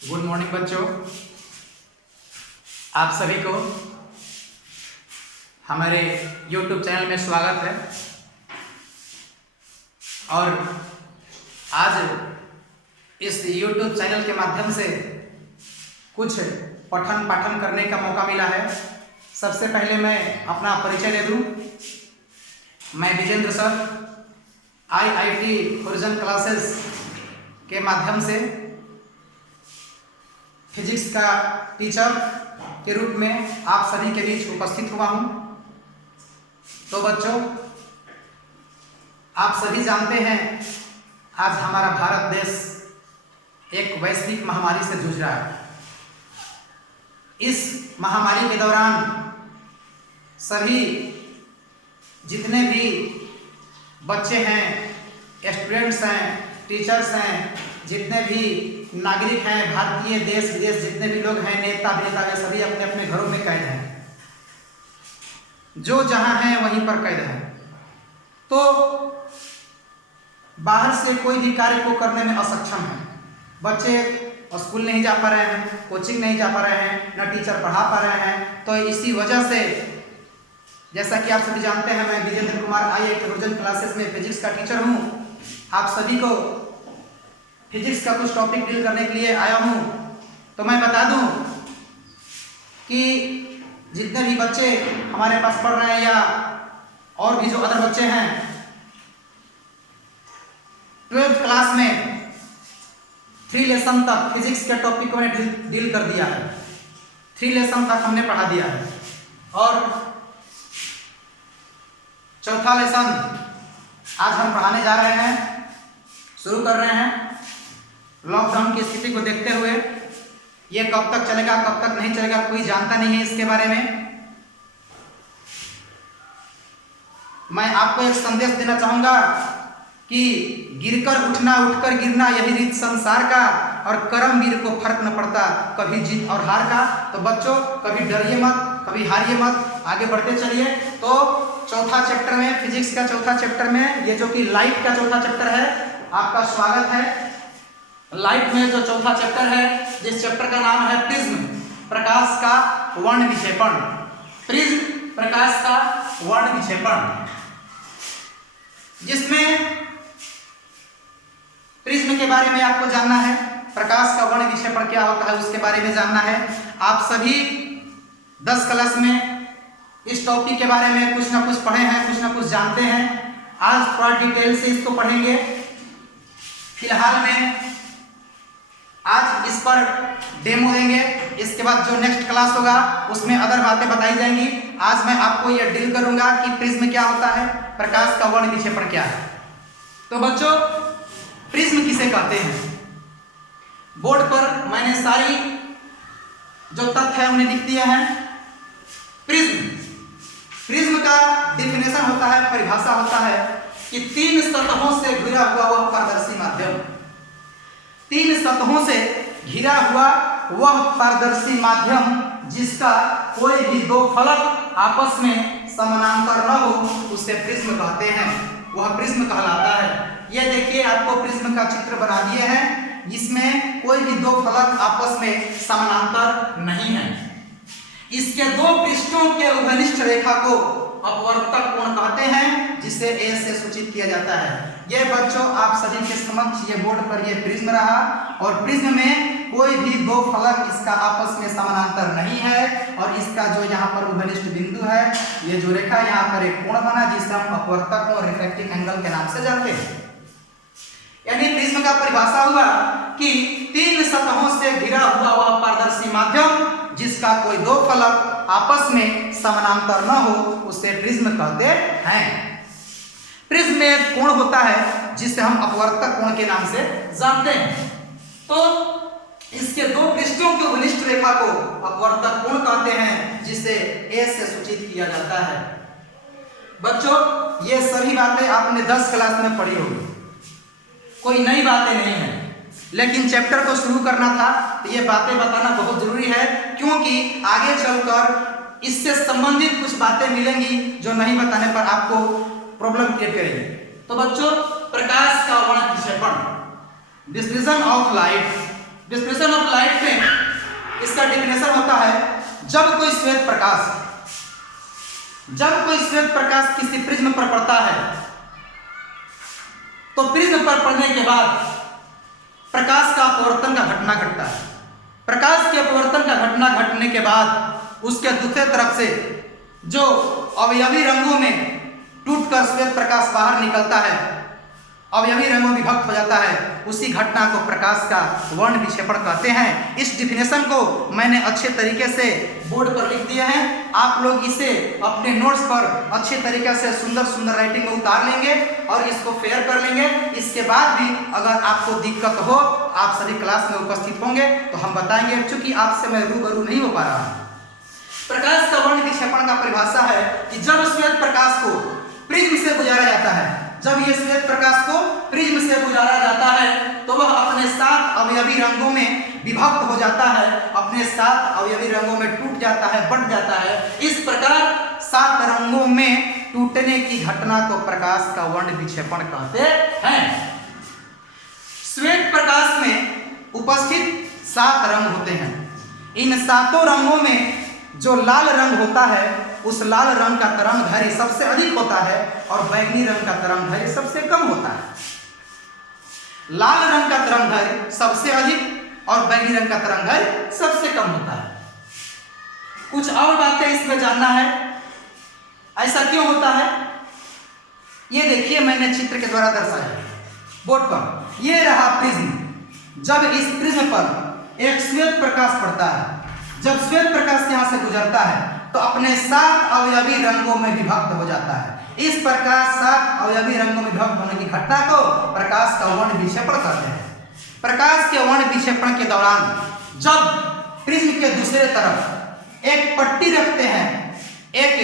Good morning बच्चों, आप सभी को हमारे YouTube चैनल में स्वागत है। और आज इस YouTube चैनल के माध्यम से कुछ पठन पाठन करने का मौका मिला है। सबसे पहले मैं अपना परिचय दे दूं। मैं Vijendra sir IIT horizon classes के माध्यम से फिजिक्स का टीचर के रूप में आप सभी के बीच उपस्थित हुआ हूं। तो बच्चों, आप सभी जानते हैं आज हमारा भारत देश एक वैश्विक महामारी से जूझ रहा है। इस महामारी के दौरान सभी जितने भी बच्चे हैं, स्टूडेंट्स हैं, टीचर्स हैं, जितने भी नागरिक हैं, भारतीय देश विदेश जितने भी लोग हैं, नेता अभिनेता, वे सभी अपने अपने घरों में कैद हैं। जो जहां हैं वहीं पर कैद हैं। तो बाहर से कोई भी कार्य को करने में असक्षम है। बच्चे स्कूल नहीं जा पा रहे हैं, कोचिंग नहीं जा पा रहे हैं, न टीचर पढ़ा पा रहे हैं। तो इसी वजह से जैसा कि आप सभी जानते हैं, मैं Vijendra Kumar IIT horizon classes में फिजिक्स का टीचर हूं। आप सभी को फिजिक्स का कुछ टॉपिक डील करने के लिए आया हूं। तो मैं बता दूं कि जितने भी बच्चे हमारे पास पढ़ रहे हैं या और भी जो अदर बच्चे हैं, 12th क्लास में 3 लेसन तक फिजिक्स के टॉपिक को मैंने डील कर दिया है। 3 लेसन तक हमने पढ़ा दिया है। और चौथा लेसन आज हम पढ़ाने जा रहे हैं, शुरू कर रहे हैं। लॉकडाउन की स्थिति को देखते हुए ये कब तक चलेगा, कब तक नहीं चलेगा, कोई जानता नहीं है इसके बारे में। मैं आपको एक संदेश देना चाहूंगा कि गिरकर उठना, उठकर गिरना, यही रीत संसार का, और कर्मवीर को फर्क न पड़ता कभी जीत और हार का। तो बच्चों, कभी डरिए मत, कभी हारिए मत, आगे बढ़ते चलिए। तो चौथा चैप्टर में, फिजिक्स का चौथा चैप्टर में, ये जो कि लाइट का चौथा चैप्टर है, आपका स्वागत है। लाइट में जो चौथा चैप्टर है, जिस चैप्टर का नाम है प्रिज्म, प्रकाश का वर्ण विक्षेपण। प्रिज्म, प्रकाश का वर्ण विक्षेपण, जिसमें प्रिज्म के बारे में आपको जानना है, प्रकाश का वर्ण विक्षेपण क्या होता है उसके बारे में जानना है। आप सभी 10 क्लास में इस टॉपिक के बारे में कुछ ना कुछ पढ़े हैं, कुछ ना कुछ जानते हैं। आज थोड़ा डिटेल से इसको पढ़ेंगे। फिलहाल में आज इस पर डेमो देंगे। इसके बाद जो नेक्स्ट क्लास होगा उसमें अदर बातें बताई जाएंगी। आज मैं आपको यह डील करूंगा कि प्रिज्म क्या होता है, प्रकाश का वर्ण विक्षेपण क्या है। तो बच्चों, प्रिज्म किसे कहते हैं? बोर्ड पर मैंने सारी जो तथ्य है उन्हें लिख दिए हैं। प्रिज्म का डेफिनेशन होता है, परिभाषा होता है कि 3 सतहों से घिरा हुआ वह पारदर्शी माध्यम। 3 सतहों से घिरा हुआ वह पारदर्शी माध्यम जिसका कोई भी 2 फलक आपस में समानांतर न हो, उसे प्रिज्म कहते हैं। वह प्रिज्म कहलाता है। यह देखिए, आपको प्रिज्म का चित्र बना दिए हैं। इसमें कोई भी 2 फलक आपस में समानांतर नहीं है। इसके 2 पृष्ठों के उभयनिष्ठ रेखा को अपवर्तक कोण कहते हैं, जिसे A से सूचित किया जाता है। ये बच्चों, आप सभी के समक्ष ये बोर्ड पर ये प्रिज्म रहा, और प्रिज्म में कोई भी 2 फलक इसका आपस में समानांतर नहीं है। और इसका जो यहाँ पर उभयनिष्ठ बिंदु है, ये जो रेखा यहाँ पर एक कोण बना, जिसे हम अपवर्तक और रिफ्रैक्टिंग एंगल के नाम से जानते हैं। यानी प्रिज्म का परिभाषा हुआ कि 3 सतहों से घिरा हुआ वह पारदर्शी माध्यम जिसका कोई 2 फलक आपस में समानांतर न हो, उसे प्रिज्म कहते हैं। प्रिज्म में एक कोण होता है जिसे हम अपवर्तक कोण के नाम से जानते हैं। तो इसके 2 पृष्ठों के उभयनिष्ठ रेखा को अपवर्तक कोण कहते हैं, जिसे A से सूचित किया जाता है। बच्चों, ये सभी बातें आपने 10 क्लास में पढ़ी होगी, कोई नई बातें नहीं है। लेकिन चैप्टर को शुरू करना था तो ये बातें बताना बहुत जरूरी है, क्योंकि आगे चलकर इससे संबंधित कुछ बातें मिलेंगी जो नहीं बताने पर आपको प्रॉब्लम क्रिएट करेगी। तो बच्चों, प्रकाश का वर्ण विक्षेपण, diffusion of light distribution of light में इसका डेफिनेशन होता है, जब कोई श्वेत प्रकाश किसी प्रिज्म पर पड़ता है तो प्रिज्म पर पड़ने के बाद प्रकाश का अपवर्तन का घटना घटता है। प्रकाश के अपवर्तन का घटना घटने के बाद उसके दूसरे तरफ से जो अवयवी रंगों में टूटकर श्वेत प्रकाश बाहर निकलता है, अवयवी रंगों में विभक्त हो जाता है, उसी घटना को प्रकाश का वर्ण विक्षेपण कहते हैं। इस डिफिनेशन को मैंने अच्छे तरीके से बोर्ड पर लिख दिया है, आप लोग इसे अपने नोट्स पर अच्छे तरीके से सुंदर सुंदर राइटिंग में उतार लेंगे और इसको फेयर कर लेंगे। इसके बाद भी अगर आपको दिक्कत हो, आप सभी क्लास में उपस्थित होंगे तो हम बताएंगे, चूंकि आपसे मैं रूबरू नहीं हो पा रहा हूँ। प्रकाश का वर्ण विक्षेपण का परिभाषा है कि जब श्वेत प्रकाश को प्रिज्म से गुजारा जाता है, जब ये श्वेत प्रकाश को प्रिज्म से गुजारा जाता है तो वह अपने 7 अवयवी रंगों में विभक्त हो जाता है, अपने 7 अवयवी रंगों में टूट जाता है, बट जाता है। इस प्रकार 7 रंगों में टूटने की घटना को प्रकाश का वर्ण विक्षेपण कहते हैं। श्वेत प्रकाश में उपस्थित 7 रंग होते हैं। इन 7 रंगों में जो लाल रंग होता है, उस लाल रंग का तरंगदैर्घ्य सबसे अधिक होता है और बैंगनी रंग का तरंगदैर्घ्य सबसे कम होता है। लाल रंग का तरंगदैर्घ्य सबसे अधिक और बैंगनी रंग का तरंगदैर्घ्य सबसे कम होता है। कुछ और बातें इसमें जानना है, ऐसा क्यों होता है? ये देखिए, मैंने चित्र के द्वारा दर्शाया बोर्ड पर। यह रहा प्रिज्म। जब इस प्रिज्म पर एक श्वेत प्रकाश पड़ता है, जब श्वेत प्रकाश यहां से गुजरता है तो अपने 7 अवयवी रंगों में विभक्त हो जाता है। इस प्रकार 7 अवयवी रंगों में विभक्त होने की घटना को प्रकाश का वर्ण विक्षेपण कहते हैं। प्रकाश के वर्ण विक्षेपण के दौरान जब प्रिज्म के दूसरे तरफ एक पट्टी रखते हैं, एक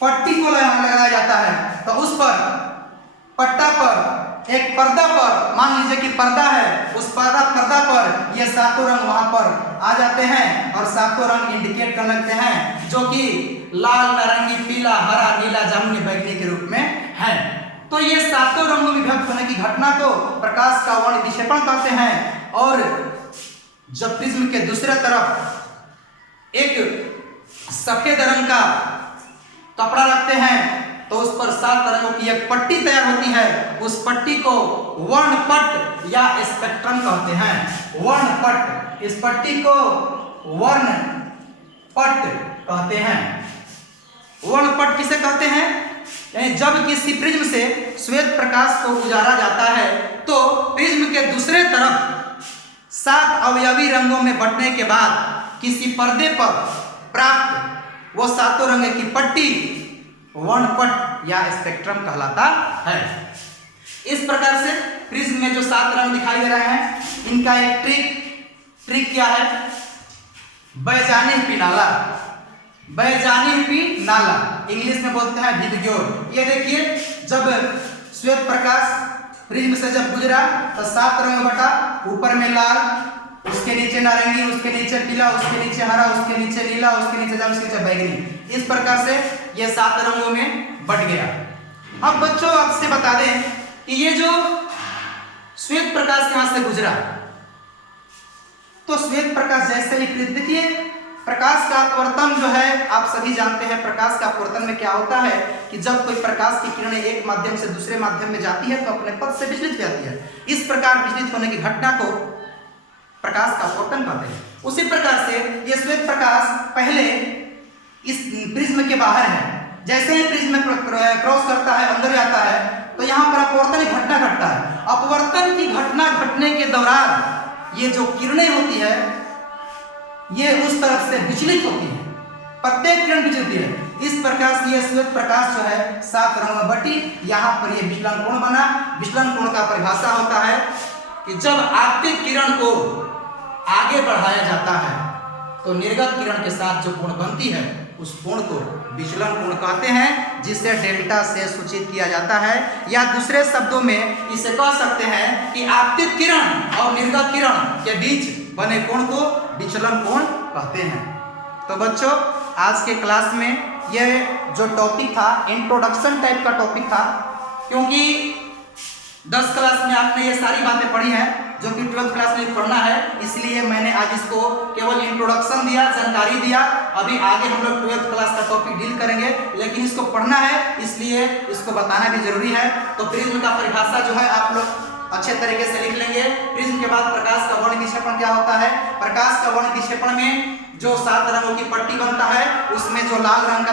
पट्टी को लगाया जाता है, तो उस पर पट्टा पर एक पर्दा पर, मान लीजिए कि पर्दा है, उस पर्दा पर ये 7 रंग वहां पर आ जाते हैं और 7 रंग इंडिकेट करने लगते हैं, जो कि लाल, नारंगी, पीला, हरा, नीला, जामुनी, बैंगनी के रूप में है। तो ये 7 रंगों में विभक्त होने की घटना को प्रकाश का वर्ण विक्षेपण कहते हैं। और जब प्रिज्म के दूसरे तरफ एक सफेद रंग का कपड़ा रखते हैं तो उस पर 7 रंगों की एक पट्टी तैयार होती है। उस पट्टी को वर्णपट या स्पेक्ट्रम कहते हैं। वर्णपट, इस पट्टी को वर्णपट कहते हैं। वर्णपट किसे कहते हैं? यानी जब किसी प्रिज्म से श्वेत प्रकाश को गुजारा जाता है तो प्रिज्म के दूसरे तरफ 7 अवयवी रंगों में बंटने के बाद किसी पर्दे पर प्राप्त वो 7 रंग की पट्टी वर्णपट या स्पेक्ट्रम कहलाता है। इस प्रकार से प्रिज्म में जो 7 रंग दिखाई दे रहे हैं, इनका एक ट्रिक क्या है? बैजानी नाला, बैजानी नाला इंग्लिश में बोलते हैं विबग्योर। ये देखिए, जब श्वेत प्रकाश प्रिज्म से जब गुजरा तो 7 रंग बटा, ऊपर में लाल, उसके नीचे नारंगी, उसके नीचे पीला, उसके नीचे हरा, उसके नीचे नीला, उसके नीचे जामुनी, उसके नीचे बैंगनी। इस प्रकार से ये 7 रंगों में बट गया। अब बच्चों आपसे बता दें कि ये जो श्वेत प्रकाश यहां से गुजरा तो श्वेत प्रकाश जैसे ही देखिए, प्रकाश का अपवर्तन जो है आप सभी जानते हैं। प्रकाश का अपवर्तन में क्या होता है कि जब कोई प्रकाश की किरणें एक माध्यम से दूसरे माध्यम में जाती है तो अपने पथ से विचलित हो जाती है। इस प्रकार विचलित होने की घटना को प्रकाश का अपवर्तन कहते हैं। उसी प्रकार से ये श्वेत प्रकाश पहले इस प्रिज्म के बाहर है, जैसे ही प्रिज्म क्रॉस करता है, अंदर जाता है, तो यहाँ पर अपवर्तन की घटना घटता है। अपवर्तन की घटना घटने के दौरान ये जो किरणें होती है ये उस तरफ से विचलित होती है, प्रत्येक किरण विचलित होती है। इस प्रकार से ये श्वेत प्रकाश जो है 7 रंगों में बटी। यहाँ पर ये विचलन कोण बना। विचलन कोण का परिभाषा होता है कि जब आपतित किरण को आगे बढ़ाया जाता है तो निर्गत किरण के साथ जो कोण बनती है उस कोण को विचलन कोण कहते हैं, जिसे डेल्टा से सूचित किया जाता है। या दूसरे शब्दों में इसे कह सकते हैं कि आपतित किरण और निर्गत किरण के बीच बने कोण को विचलन कोण कहते हैं। तो बच्चों, आज के क्लास में यह जो टॉपिक था इंट्रोडक्शन टाइप का टॉपिक था, क्योंकि 10 क्लास में आपने ये सारी बातें पढ़ी हैं। जो कि 12th क्लास में पढ़ना है, इसलिए मैंने आज इसको केवल इंट्रोडक्शन दिया, जानकारी दिया। अभी आगे हम लोग 12th क्लास का टॉपिक डील करेंगे, लेकिन इसको पढ़ना है इसलिए इसको बताना भी जरूरी है। तो प्रिज्म का परिभाषा जो है आप लोग अच्छे तरीके से लिख लेंगे। प्रिज्म के बाद प्रकाश का वर्ण विक्षेपण क्या होता है? प्रकाश का वर्ण विक्षेपण में जो 7 रंगों की पट्टी बनता है उसमें जो लाल रंग का